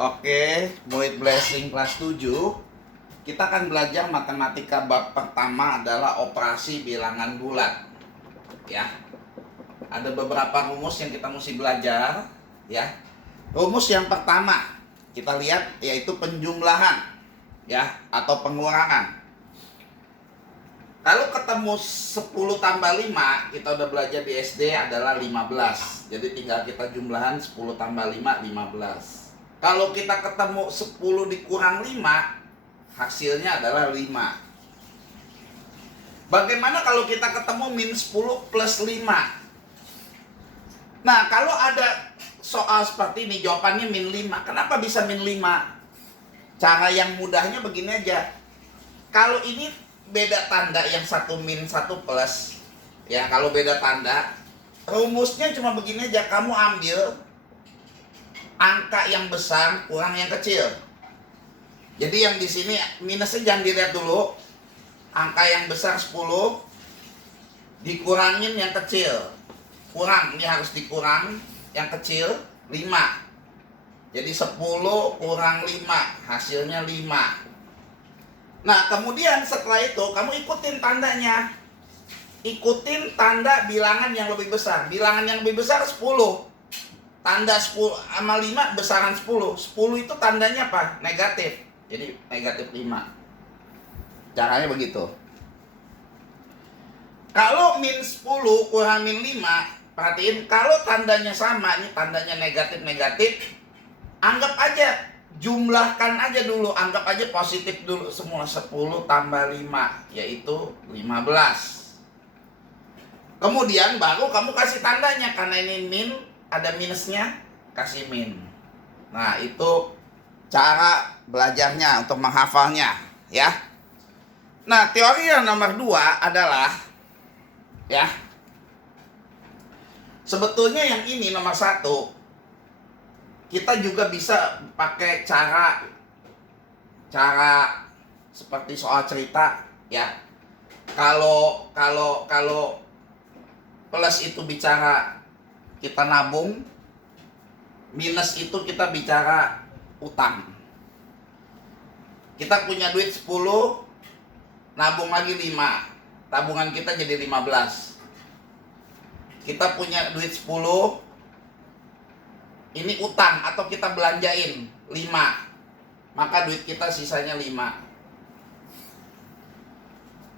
Oke, murid Blessing kelas 7. Kita akan belajar matematika bab pertama adalah operasi bilangan bulat. Ya. Ada beberapa rumus yang kita mesti belajar, ya. Rumus yang pertama kita lihat yaitu penjumlahan, ya, atau pengurangan. Kalau ketemu 10 tambah 5, kita udah belajar di SD adalah 15. Jadi tinggal kita jumlahan 10 tambah 5, 15. Kalau kita ketemu 10 dikurang 5, hasilnya adalah 5. Bagaimana kalau kita ketemu min 10 plus 5? Nah, kalau ada soal seperti ini, jawabannya min 5. Kenapa bisa min 5? Cara yang mudahnya begini aja. Kalau ini beda tanda, yang satu min, satu plus, ya, kalau beda tanda, rumusnya cuma begini aja. Kamu ambil angka yang besar kurang yang kecil. Jadi yang di sini minusnya jangan dilihat dulu. Angka yang besar 10 dikurangin yang kecil. Kurang, ini harus dikurang yang kecil 5. Jadi 10 kurang 5, hasilnya 5. Nah, kemudian setelah itu kamu ikutin tandanya. Ikutin tanda bilangan yang lebih besar. Bilangan yang lebih besar 10. Tanda 10 sama 5 besaran 10. 10 itu tandanya apa? Negatif. Jadi negatif 5. Caranya begitu. Kalau min 10 kurang min 5, perhatiin, kalau tandanya sama, ini tandanya negatif-negatif, anggap aja, jumlahkan aja dulu, anggap aja positif dulu semua. 10 tambah 5 yaitu 15. Kemudian baru kamu kasih tandanya, karena ini min, ada minusnya, kasih min. Nah, itu cara belajarnya untuk menghafalnya, ya. Nah, teori yang nomor 2 adalah, ya, sebetulnya yang ini nomor 1, kita juga bisa pakai cara seperti soal cerita, ya. Kalau plus itu bicara kita nabung, minus itu kita bicara utang. Kita punya duit 10, nabung lagi 5, tabungan kita jadi 15. Kita punya duit 10, ini utang atau kita belanjain 5, maka duit kita sisanya 5.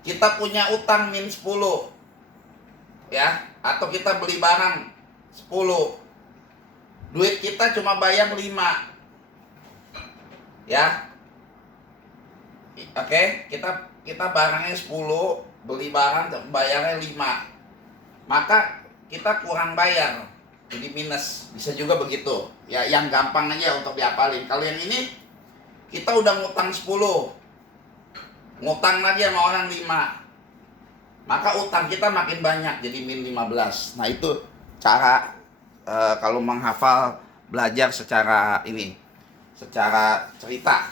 Kita punya utang min 10, ya, atau kita beli barang 10, duit kita cuma bayar 5, ya. Oke, kita barangnya 10, beli barang bayarnya 5, maka kita kurang bayar, jadi minus. Bisa juga begitu, ya. Yang gampang aja untuk diapalin. Kalau yang ini kita udah ngutang 10, ngutang lagi sama orang 5, maka utang kita makin banyak, jadi min 15. Nah, itu cara kalau menghafal, belajar secara ini, secara cerita.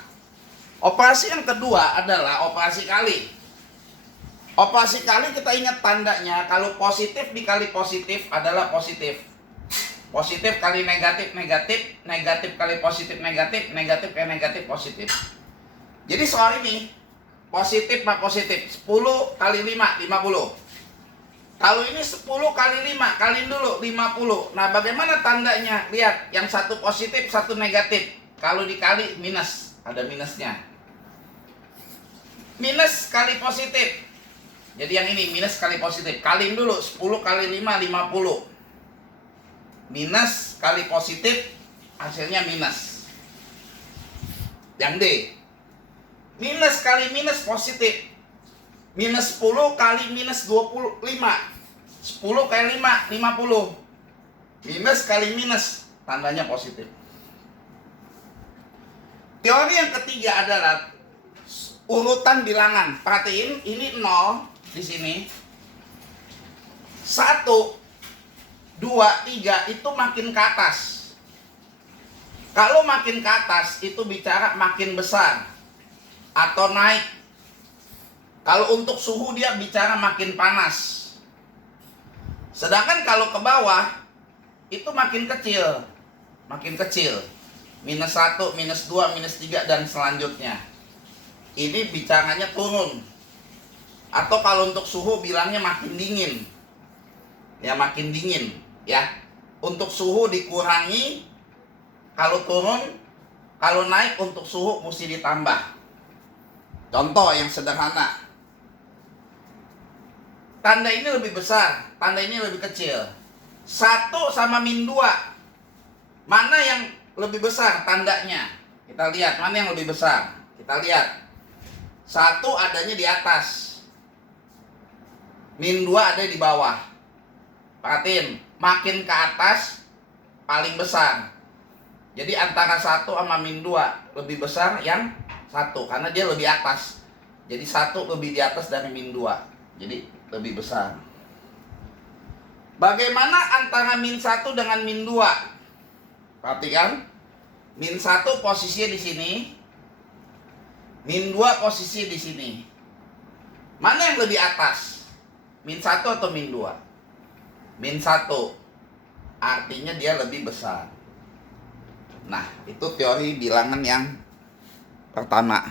Operasi yang kedua adalah operasi kali. Operasi kali kita ingat tandanya, kalau positif dikali positif adalah positif. Positif kali negatif, negatif, negatif kali positif, negatif, negatif kali negatif, positif. Jadi soal ini positif pak positif, 10 kali 5, 50. Kalau ini 10 kali 5, kaliin dulu 50. Nah, bagaimana tandanya? Lihat, yang satu positif, satu negatif. Kalau dikali minus, ada minusnya. Minus kali positif. Jadi yang ini minus kali positif. Kaliin dulu 10 kali 5, 50. Minus kali positif, hasilnya minus. Yang D. Minus kali minus positif. Minus 10 kali minus 25. 10 kali 5, 50. Minus kali minus, tandanya positif. Teori yang ketiga adalah urutan bilangan. Perhatiin, ini 0 di sini. 1, 2, 3 itu makin ke atas. Kalau makin ke atas itu bicara makin besar atau naik. Kalau untuk suhu dia bicara makin panas. Sedangkan kalau ke bawah itu makin kecil. minus 1, minus 2, minus 3, dan selanjutnya. Ini bicaranya turun. Atau kalau untuk suhu bilangnya makin dingin. Ya, makin dingin. Ya, untuk suhu dikurangi kalau turun, kalau naik untuk suhu mesti ditambah. Contoh yang sederhana. Tanda ini lebih besar, tanda ini lebih kecil. 1 sama min 2. Mana yang lebih besar tandanya? Kita lihat mana yang lebih besar. Kita lihat. 1 adanya di atas. Min 2 ada di bawah. Perhatiin, makin ke atas paling besar. Jadi antara 1 sama min 2 lebih besar yang 1 karena dia lebih atas. Jadi 1 lebih di atas dari min 2. Jadi lebih besar. Bagaimana antara min 1 dengan min 2? Perhatikan. Min 1 posisinya di sini. Min 2 posisinya di sini. Mana yang lebih atas? Min 1 atau min 2? Min 1. Artinya dia lebih besar. Nah, itu teori bilangan yang pertama.